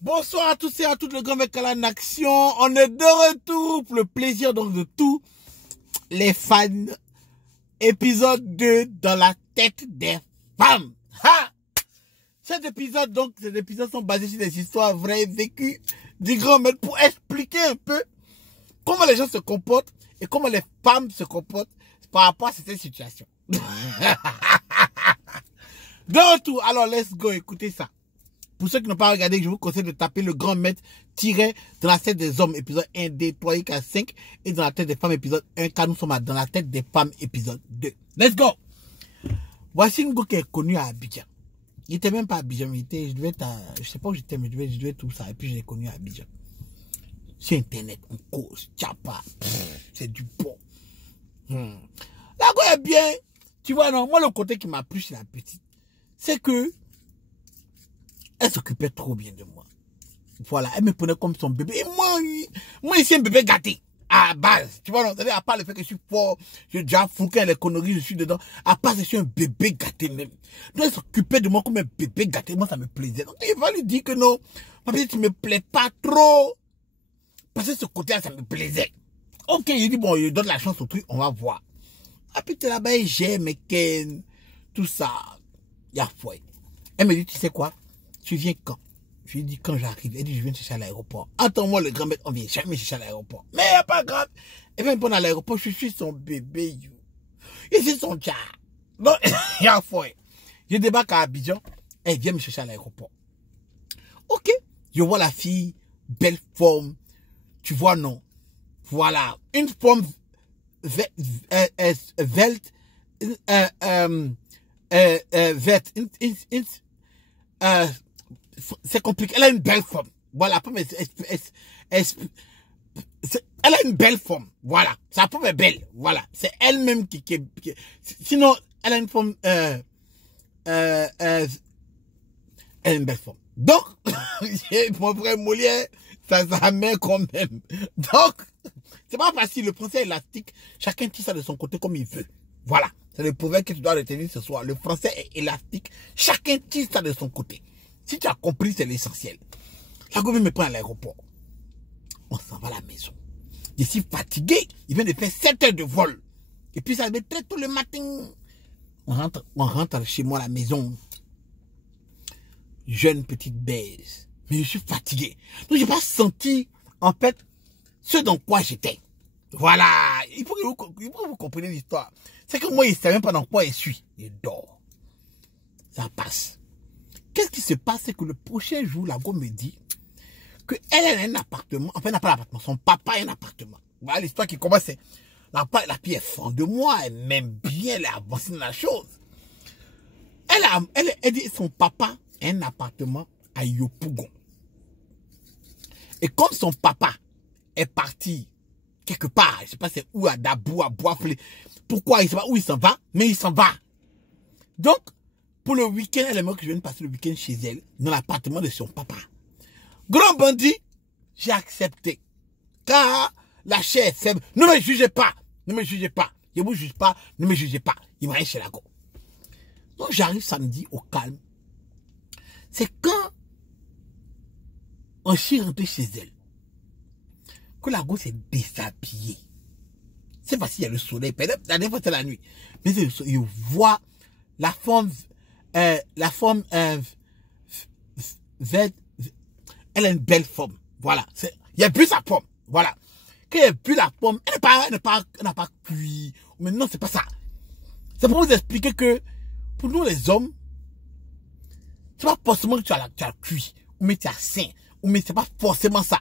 Bonsoir à tous et à toutes, le grand mec en action. On est de retour pour le plaisir donc de tous les fans. Épisode 2 dans la tête des femmes. Ha! Cet épisode donc, ces épisodes sont basés sur des histoires vraies vécues du grand maître pour expliquer un peu comment les gens se comportent et comment les femmes se comportent par rapport à cette situation. De retour, alors let's go, écoutez ça. Pour ceux qui n'ont pas regardé, je vous conseille de taper le grand maître tiré dans la tête des hommes, épisode 1, D, 3, 4, 5, et dans la tête des femmes, épisode 1, car nous sommes dans la tête des femmes, épisode 2. Let's go! Voici une go qui est connue à Abidjan. Il était même pas à Abidjan, je sais pas où j'étais, mais je devais tout ça, et puis je l'ai connu à Abidjan. Sur Internet, on cause, tchapa, c'est du bon. La go est bien, tu vois, non, moi le côté qui m'a plu chez la petite, c'est que elle s'occupait trop bien de moi. Voilà, elle me prenait comme son bébé. Et moi ici, un bébé gâté. À base. Tu vois, non, c'est-à-dire, à part le fait que je suis fort, je déjà fouqué les conneries, je suis dedans. À part, je suis un bébé gâté même. Donc, elle s'occupait de moi comme un bébé gâté. Moi, ça me plaisait. Donc, il va lui dire que non. Papi, tu me plais pas trop. Parce que ce côté-là, ça me plaisait. Ok, il dit, bon, il donne la chance au truc, on va voir. Ah, puis, t'es là-bas, j'aime, Ken, tout ça. Il y a foi. Elle me dit, tu sais quoi? Tu viens quand? Je lui dis quand j'arrive. Elle dit je viens te chercher à l'aéroport. Attends-moi le grand maître, on vient jamais chercher à l'aéroport. Mais il n'y a pas grave. Elle vient me prendre à l'aéroport, je suis son bébé. Et c'est son chat. Donc, il y a foi. Je débarque à Abidjan, elle vient me chercher à l'aéroport. Ok. Je vois la fille, belle forme. Tu vois, non. Voilà. Une forme verte. C'est compliqué. Elle a une belle forme. Voilà. Elle a une belle forme. Voilà. Sa forme est belle. Voilà. C'est elle-même qui sinon, elle a une forme. Elle a une belle forme. Donc, mon frère Molière, ça met quand même. Donc, c'est pas facile. Le français élastique, chacun tire ça de son côté comme il veut. Voilà. C'est le proverbe que tu dois retenir ce soir. Le français est élastique. Chacun tire ça de son côté. Si tu as compris, c'est l'essentiel. La gouverne me prend à l'aéroport. On s'en va à la maison. Je suis fatigué. Il vient de faire 7 heures de vol. Et puis ça va être très tôt le matin. On rentre chez moi à la maison. Jeune petite baise. Mais je suis fatigué. Donc je n'ai pas senti, en fait, ce dans quoi j'étais. Voilà. Il faut que vous compreniez l'histoire. C'est que moi, il ne savait même pas dans quoi je suis. Il dort. Ça passe. Qu'est-ce qui se passe? C'est que le prochain jour, la go me dit qu'elle a un appartement. Enfin, elle n'a pas d'appartement. Son papa a un appartement. Voilà l'histoire qui commence. La fille est fond de moi. Elle m'aime bien. Elle est avancée dans la chose. Elle dit son papa a un appartement à Yopougon. Et comme son papa est parti quelque part, je ne sais pas c'est où, à Dabou, à Boisflé. Pourquoi? Il ne sait pas où il s'en va, mais il s'en va. Donc, pour le week-end, elle aimerait que je vienne passer le week-end chez elle, dans l'appartement de son papa. Grand bandit, j'ai accepté. Car la chair est faible. Ne me jugez pas. Ne me jugez pas. Je ne vous juge pas. Ne me jugez pas. Il m'a chez la go. Donc j'arrive samedi au calme. C'est quand on s'est rentré chez elle que la go s'est déshabillée. C'est facile, il y a le soleil. La dernière fois, c'est la nuit. Mais je vois la forme verte. Elle a une belle forme. Voilà. Il n'y a plus sa forme. Voilà. Quand il n'y a plus la forme, elle n'a pas cuit. Mais non, c'est pas ça. C'est pour vous expliquer que pour nous les hommes, c'est pas forcément que tu as cuit, ou mais tu as sain, ou mais c'est pas forcément ça.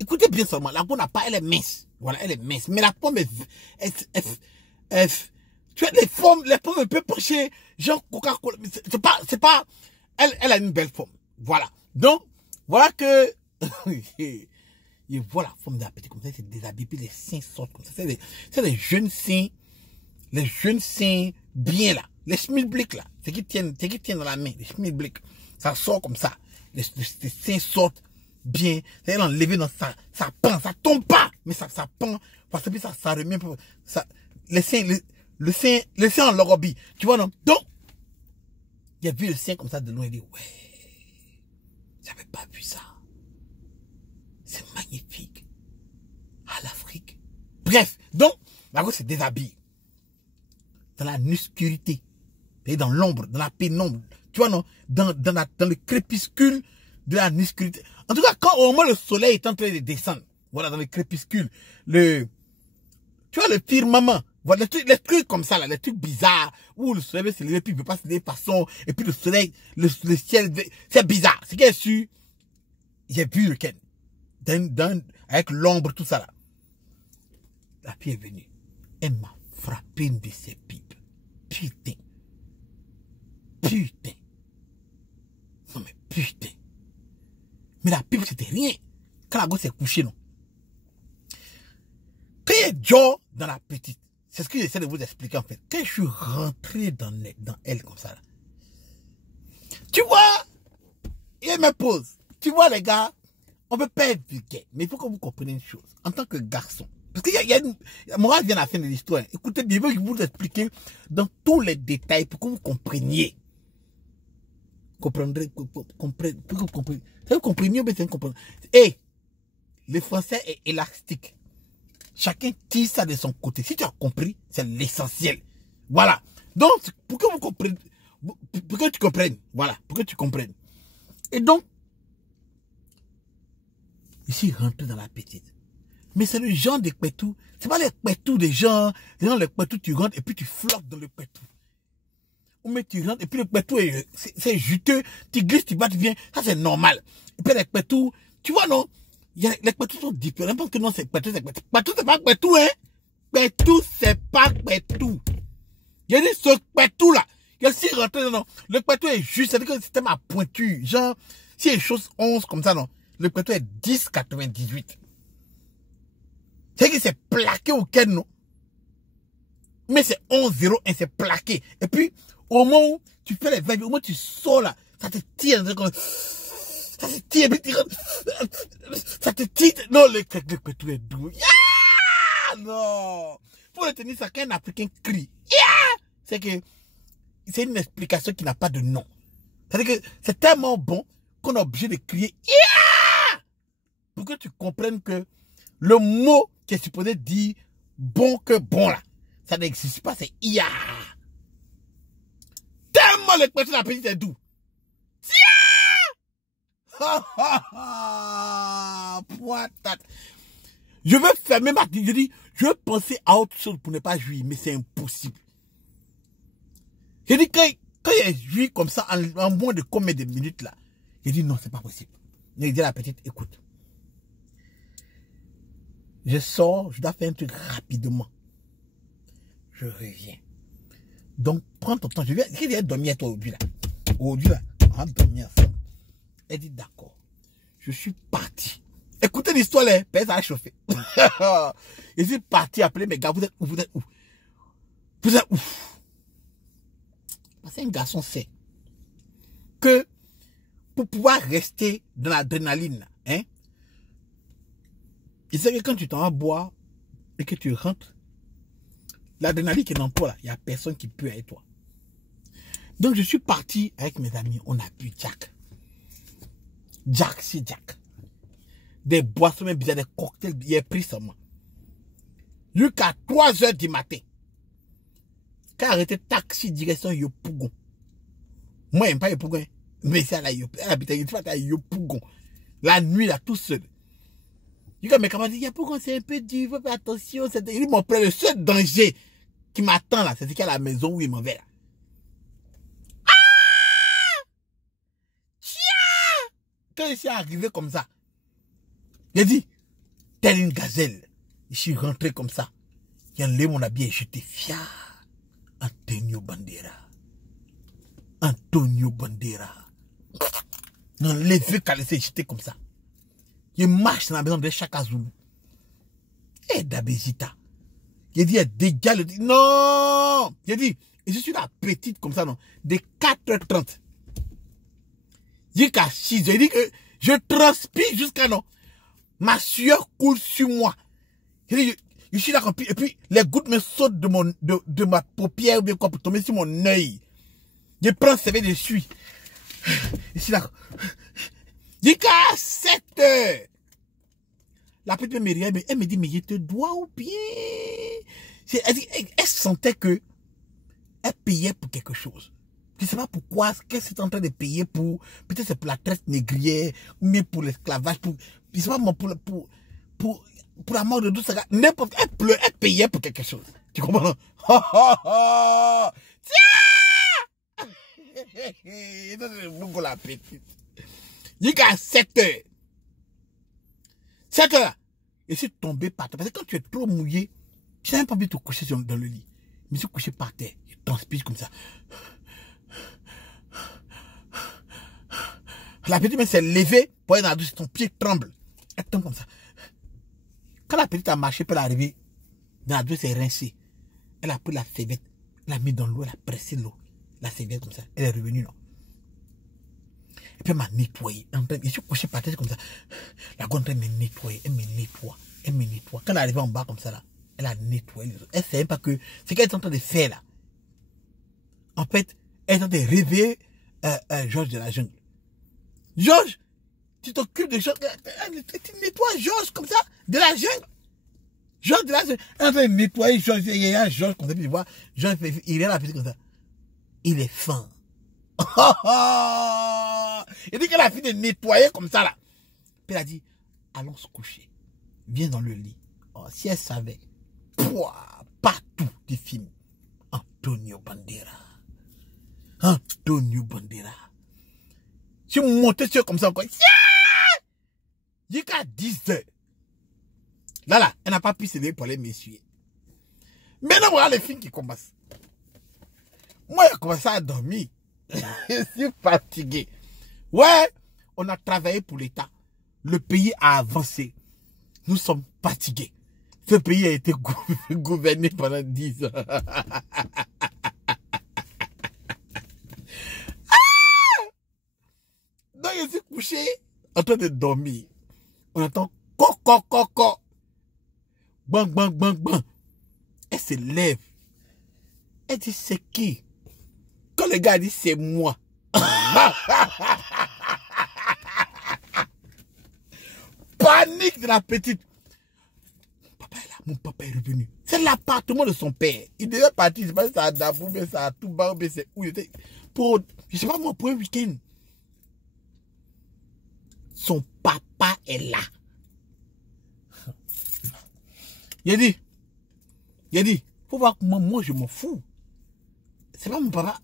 Écoutez bien seulement, la peau n'a pas, elle est mince. Voilà, elle est mince. Mais la pomme tu vois, les pommes un peu penchées, genre Coca-Cola. C'est pas, elle a une belle forme. Voilà. Donc, voilà que, et voilà, forme d'appétit comme ça, c'est déshabillé, puis les seins sortent comme ça. C'est les jeunes seins bien là. Les schmilblick là, c'est qui tiennent dans la main, les schmilblick. Ça sort comme ça. Les seins sortent bien. C'est enlevé dans ça pend, ça tombe pas, mais ça pend. Parce que puis ça remet, ça, le sein en lorobie. Tu vois non? Donc, il a vu le sein comme ça de loin, il dit, ouais. J'avais pas vu ça. C'est magnifique. À l'Afrique. Bref, donc, Margot se déshabille. Dans la obscurité. Et dans l'ombre, dans la pénombre. Tu vois, non? Dans le crépuscule de la obscurité. En tout cas, quand au moment le soleil est en train de descendre, voilà, dans le crépuscule, tu vois, le firmament, voilà, les trucs comme ça, là, les trucs bizarres, où le soleil veut se lever, puis il ne peut pas se lever façon, et puis le soleil, le ciel, c'est bizarre. C'est qu'il sûr, j'ai vu le Ken, avec l'ombre, tout ça là. La fille est venue, elle m'a frappé une de ses pipes. Putain. Putain. Non mais putain. Mais la pipe c'était rien. Quand la gosse s'est couchée, non. Quand il y a Joe dans la petite, c'est ce que j'essaie de vous expliquer en fait. Quand je suis rentré dans elle comme ça là. Tu vois, il me pose. Tu vois les gars, on ne peut pas être vulgaire. Mais il faut que vous compreniez une chose. En tant que garçon. Parce qu'il y a une... Moi, je viens à la fin de l'histoire. Écoutez, je veux vous expliquer dans tous les détails pour que vous compreniez. Pour que vous compreniez, mais c'est comprendre. Et le français est élastique. Chacun tire ça de son côté. Si tu as compris, c'est l'essentiel. Voilà. Donc, pour que vous compreniez, pour que tu comprennes. Voilà. Pour que tu comprennes. Et donc, je suis rentré dans la petite. Mais c'est le genre de pétou. C'est pas les pétou des gens. Les pétou, tu rentres et puis tu flottes dans le pétou. Ou mais tu rentres et puis le pétou, c'est juteux. Tu glisses, tu bats, tu viens. Ça, c'est normal. Et puis les pétou, tu vois, non? Les pétou sont différents. Parce que non, c'est pétou, c'est pétou. Pétou, c'est pas pétou, hein? Pétou, c'est pas pétou. Il y a dit ce pétou là. Il y a si rentré, non. Le pétou est juste. C'est-à-dire que le système à pointu. Genre, si les choses 11 comme ça, non. Le pétou est 10,98. C'est que c'est plaqué au Ken, non? Mais c'est 11,01, c'est plaqué. Et puis, au moment où tu fais les 20, au moment où tu sors là, ça te tire. Ça te tire, ça te tire. Non, le pétou est doux. Yeah! Non! Faut retenir ça quand un Africain crie. Yeah! C'est que c'est une explication qui n'a pas de nom. C'est-à-dire que c'est tellement bon qu'on est obligé de crier. Yeah! Pour que tu comprennes que le mot qui est supposé dire bon que bon là, ça n'existe pas, c'est IA. Tellement l'expression de la petite est doux. Je veux fermer ma tête. Je dis, je veux penser à autre chose pour ne pas jouir, mais c'est impossible. Je dis, quand il jouit comme ça, en moins de combien de minutes là, je dis non, c'est pas possible. Je dis à la petite, écoute. Je sors, je dois faire un truc rapidement. Je reviens. Donc, prends ton temps. Je viens dormir à toi aujourd'hui là. Aujourd'hui là, on va dormir ensemble. Elle dit d'accord. Je suis parti. Écoutez l'histoire là, ça a chauffé. Je suis parti appeler mes gars. Vous êtes où? Vous êtes où? Vous êtes où? Parce qu'un garçon sait que pour pouvoir rester dans l'adrénaline, hein, il sait que quand tu t'en vas boire et que tu rentres, l'adrénaline qui est dans toi, il n'y a personne qui peut avec toi. Donc je suis parti avec mes amis, on a bu Jack. Jack, c'est Jack. Des boissons même bizarres, des cocktails, il est pris seulement. Jusqu'à 3 h du matin. Quand arrêté taxi direction Yopougon. Moi, j'aime pas Yopougon. Mais c'est à la Yopougon. La nuit, là, tout seul. Du coup, mes camarades disent, Yopougon, c'est un peu dur, il faut faire attention. Ils m'ont pris le seul danger qui m'attend là, c'est qu'il y a la maison où il m'en va là. Ah! Tiens! Quand je suis arrivé comme ça, j'ai dit, telle une gazelle. Je suis rentré comme ça. J'ai enlevé mon habit et j'étais fier. Antonio Bandera. Antonio Bandera. Non, les vieux calissés, j'étais comme ça. Je marche dans la maison de Chaka Zulu. Et d'Abésita. J'ai dit, déjà le dit. Non! J'ai dit, et je suis la petite comme ça, non? De 4h30. Jusqu'à 6h. J'ai dit que je transpire jusqu'à non. Ma sueur coule sur moi. J'ai dit, je suis là, et puis les gouttes me sautent de ma paupière, bien quoi, pour tomber sur mon œil. Je prends ce verre de suie. Je suis là. Jusqu'à 7 heures. La petite me regarde, elle me dit, mais je te dois ou bien? Elle sentait que elle payait pour quelque chose. Je ne sais pas pourquoi, qu'est-ce qu'elle est en train de payer pour, peut-être c'est pour la traite négrière, ou bien pour l'esclavage, pour, je sais pas moi, pour la mort de 12 sagas, n'importe, elle pleurait, elle payait pour quelque chose. Tu comprends? Tiens! C'est la petite. Jusqu'à 7 heures. 7 heures. Et je suis tombé par terre. Parce que quand tu es trop mouillé, je n'ai même pas envie de te coucher dans le lit. Je me suis couché par terre. Je transpire comme ça. La petite s'est levée pour aller dans la douche. Son pied tremble. Elle tombe comme ça. Quand la petite a marché pour l'arriver, dans la douche, elle s'est rincée. Elle a pris la serviette. Elle l'a mis dans l'eau. Elle a pressé l'eau. La serviette comme ça. Elle est revenue, non. Et puis elle m'a nettoyé. Je suis couché par terre comme ça. La grande elle me nettoie. Elle me nettoie. Elle me nettoie. Quand elle est arrivée en bas comme ça, là, elle a nettoyé les autres. Elle ne savait pas que ce qu'elle est en train de faire là. En fait, elle est en train de réveiller Georges de la jungle. Georges, tu t'occupes de Georges. Tu nettoies Georges comme ça, de la jungle. Georges de la jungle. Elle est en train de nettoyer Georges. Il y a un Georges comme ça. Puis tu vois, Georges, il est là, comme ça. Il est fin. Il dit qu'elle a fini de nettoyer comme ça là. Puis elle a dit, allons se coucher. Viens dans le lit. Oh, si elle savait, partout des films. Antonio Banderas. Antonio Banderas. Si on montait sur comme ça encore, jusqu'à 10 heures. Là, elle n'a pas pu se lever pour aller m'essuyer. Maintenant, voilà les films qui commencent. Moi, j'ai commencé à dormir. Je suis fatigué. Ouais, on a travaillé pour l'État. Le pays a avancé. Nous sommes fatigués. Ce pays a été gouverné pendant 10 ans. Donc, je suis couché en train de dormir. On entend co. Bang, bang, bang, bang. Elle se lève. Elle dit, c'est qui? Quand le gars dit, c'est moi. Panique de la petite. Papa est là, mon papa est revenu. C'est l'appartement de son père. Il devait partir, je ne sais pas si c'est à Dabou, mais c'est à Touba, mais c'est où il était. Pour, je ne sais pas moi, pour un week-end. Son papa est là. Il a dit, faut voir comment moi je m'en fous. C'est pas mon papa.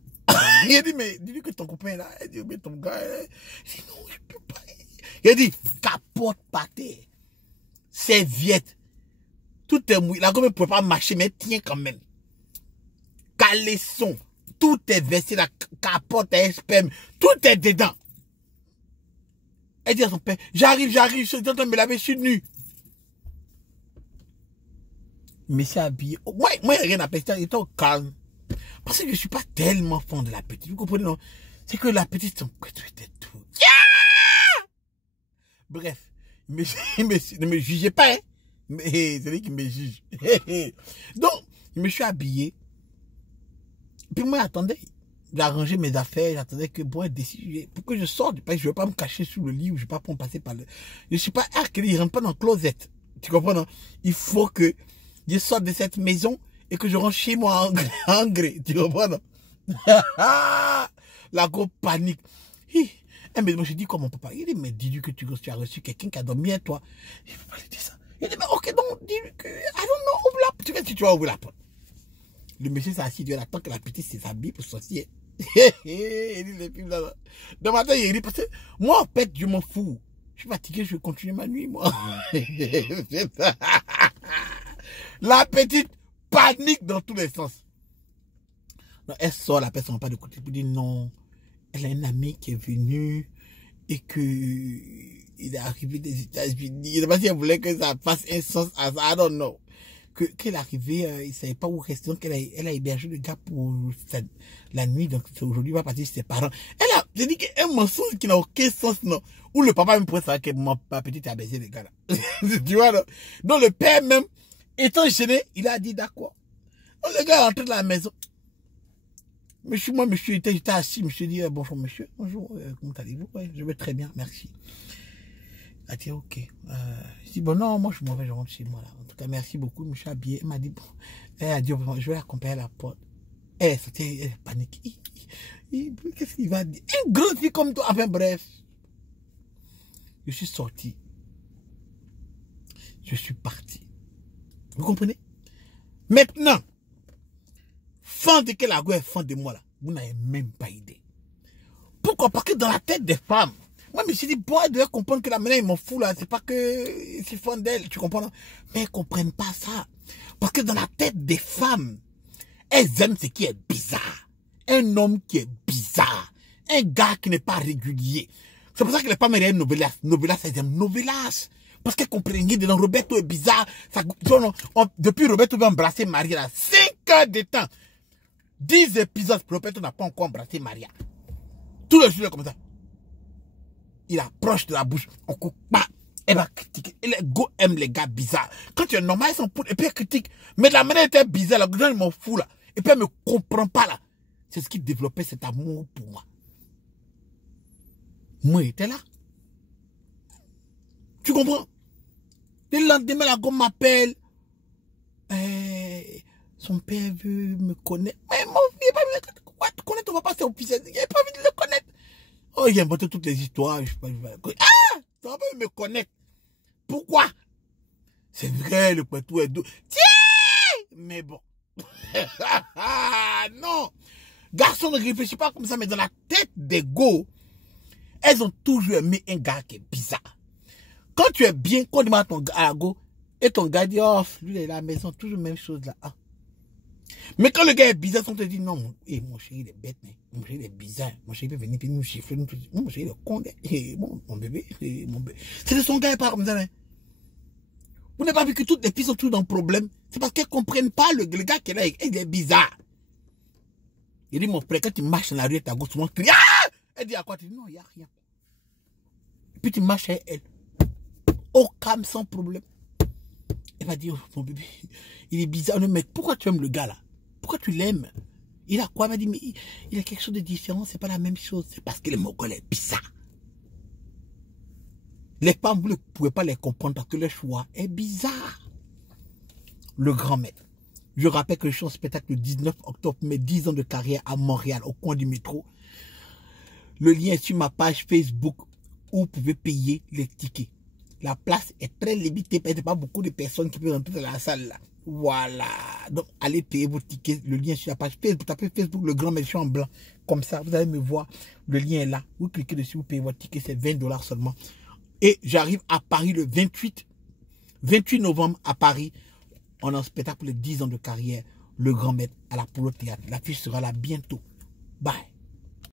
Il a dit, mais dis-lui que ton copain est là. Il a dit, mais ton gars, il dit, non, je peux pas. Il a dit, capote par terre. Serviette. Tout est mouillé. La gomme ne peut pas marcher, mais tiens quand même. Caleçon. Tout est versé, la capote est sperme. Tout est dedans. Elle dit à son père, j'arrive, je suis en train de me laver, je suis nu. Mais c'est habillé. Moi, il n'y a rien à péter, il est au calme. Parce que je ne suis pas tellement fan de la petite. Vous comprenez, non? C'est que la petite, son couteau était tout. Yeah! Bref, ne me jugez pas, hein? Mais c'est lui qui me juge. Donc, je me suis habillé. Puis moi, j'attendais. J'ai arrangé mes affaires. J'attendais que bon, décide. Pour que je sorte. Parce que je ne vais pas me cacher sous le lit ou je ne vais pas pour passer par le. Je ne suis pas arqué. Je ne rentre pas dans le closet. Tu comprends, non? Il faut que je sorte de cette maison et que je rentre chez moi en gré. Tu comprends, non? La grosse panique. Mais moi, je dis quoi, mon papa? Il dit, mais dis-lui que tu as reçu quelqu'un qui a dormi à toi. Il ne faut pas lui dire ça. Il dit, mais ok, donc, dis-lui que. I don't know, ouvre la porte. Tu vas ouvrir la porte. Le monsieur s'est assis, il attend que la petite s'habille pour sortir. Il dit, les films là. Dans ma tête, il dit, parce que moi, en fait, je m'en fous. Je suis fatigué, je vais continuer ma nuit, moi. La petite panique dans tous les sens. Non, elle sort, la personne n'a pas de côté. Elle dit non, elle a un ami qui est venu et que il est arrivé des États-Unis. Je ne sais pas si elle voulait que ça fasse un sens à ça, I don't know. Qu'elle est arrivée, il ne savait pas où rester. Donc, elle a hébergé le gars pour la nuit. Donc, aujourd'hui, il va partir chez ses parents. J'ai dit qu'un mensonge qui n'a aucun sens, non. Ou le papa même pourrait savoir que ma petite a baisé les gars là. Tu vois, non? Donc, le père même, étant gêné, il a dit d'accord. Donc, le gars est rentré dans la maison. Monsieur, moi, monsieur, j'étais assis, monsieur dit, bonjour monsieur, bonjour, comment allez-vous? Ouais, je vais très bien, merci. Il a dit, ok. Je dis, bon, non, moi, je m'en vais, je rentre chez moi, là. En tout cas, merci beaucoup, monsieur habillé. Elle m'a dit, bon, elle a dit, je vais l'accompagner à la porte. Elle panique. Qu'est-ce qu'il va dire? Une grande fille comme toi, enfin, bref. Je suis sorti. Je suis parti. Vous comprenez? Maintenant, fin de que la gueule est fin de moi là, vous n'avez même pas idée. Pourquoi? Parce que dans la tête des femmes, moi je me suis dit, bon, elles devaient comprendre que la manière ils m'en foutent là, c'est pas que c'est fan d'elles, tu comprends? Mais elles comprennent pas ça. Parce que dans la tête des femmes, elles aiment ce qui est bizarre. Un homme qui est bizarre. Un gars qui n'est pas régulier. C'est pour ça que les femmes aiment Novelas. Novelas, elles aiment Novelas. Parce qu'elles comprennent que dans Roberto est bizarre. Ça, depuis Roberto veut embrasser Maria là, 5 heures de temps. 10 épisodes, Roberto n'a pas encore embrassé Maria. Tout le jour comme ça. Il approche de la bouche. On coupe pas. Elle va critiquer. Et les go aiment les gars bizarres. Quand tu es normal, ils sont pour. Et puis elle critique. Mais la manière était bizarre. Les gens ils m'en foutent là. Et puis elle me comprend pas là. C'est ce qui développait cet amour pour moi. Moi, j'étais là. Tu comprends? Le lendemain, la gomme m'appelle. Son père veut me connaître. Mais mon fils, il n'a pas envie de connaître ton papa, c'est officiel. Il n'a pas envie de le connaître. Oh, il a inventé toutes les histoires. Je sais pas, ah! Tu vas pas me connaître. Pourquoi? C'est vrai, le poitou est doux. Tiens! Mais bon. Non. Garçon ne réfléchit pas comme ça, mais dans la tête des go, elles ont toujours aimé un gars qui est bizarre. Quand tu es bien, quand tu demandes ton gars à la go, et ton gars dit, oh, lui, il est à la maison, toujours même chose là. Ah. Mais quand le gars est bizarre, on te dit, non, mon chéri, il est bête, mon chéri, il est bizarre. Mon chéri peut venir, puis nous chiffrer, nous tout. Mon chéri, il est con, mon bébé, mon bébé. C'est de son gars, il parle comme ça, hein. Vous n'avez pas vu que toutes les filles sont toujours dans le problème? C'est parce qu'elles ne comprennent pas le gars qui est là, il est bizarre. Il dit, mon frère, quand tu marches dans la rue, ta gauche, tu montres, ah! Elle dit à quoi? Tu dis, non, il n'y a rien. Et puis tu marches avec elle. Au calme, sans problème. Elle va dire, oh, mon bébé, il est bizarre. Mais pourquoi tu aimes le gars là? Pourquoi tu l'aimes? Il a quoi? Elle m'a dit, mais il a quelque chose de différent, c'est pas la même chose. C'est parce que le Mogol est bizarre. Les femmes, vous ne pouvez pas les comprendre parce que le choix est bizarre. Le grand maître. Je rappelle que je suis en spectacle le 19 octobre, mes 10 ans de carrière à Montréal, au coin du métro. Le lien est sur ma page Facebook où vous pouvez payer les tickets. La place est très limitée, parce qu'il n'y a pas beaucoup de personnes qui peuvent rentrer dans la salle là. Voilà. Donc, allez payer vos tickets. Le lien est sur la page Facebook. Tapez Facebook, le grand méchant en blanc. Comme ça, vous allez me voir. Le lien est là. Vous cliquez dessus, vous payez votre ticket. C'est 20 $ seulement. Et j'arrive à Paris le 28 novembre à Paris. On est en spectacle pour les 10 ans de carrière. Le grand maître à la Polo Théâtre. L'affiche sera là bientôt. Bye.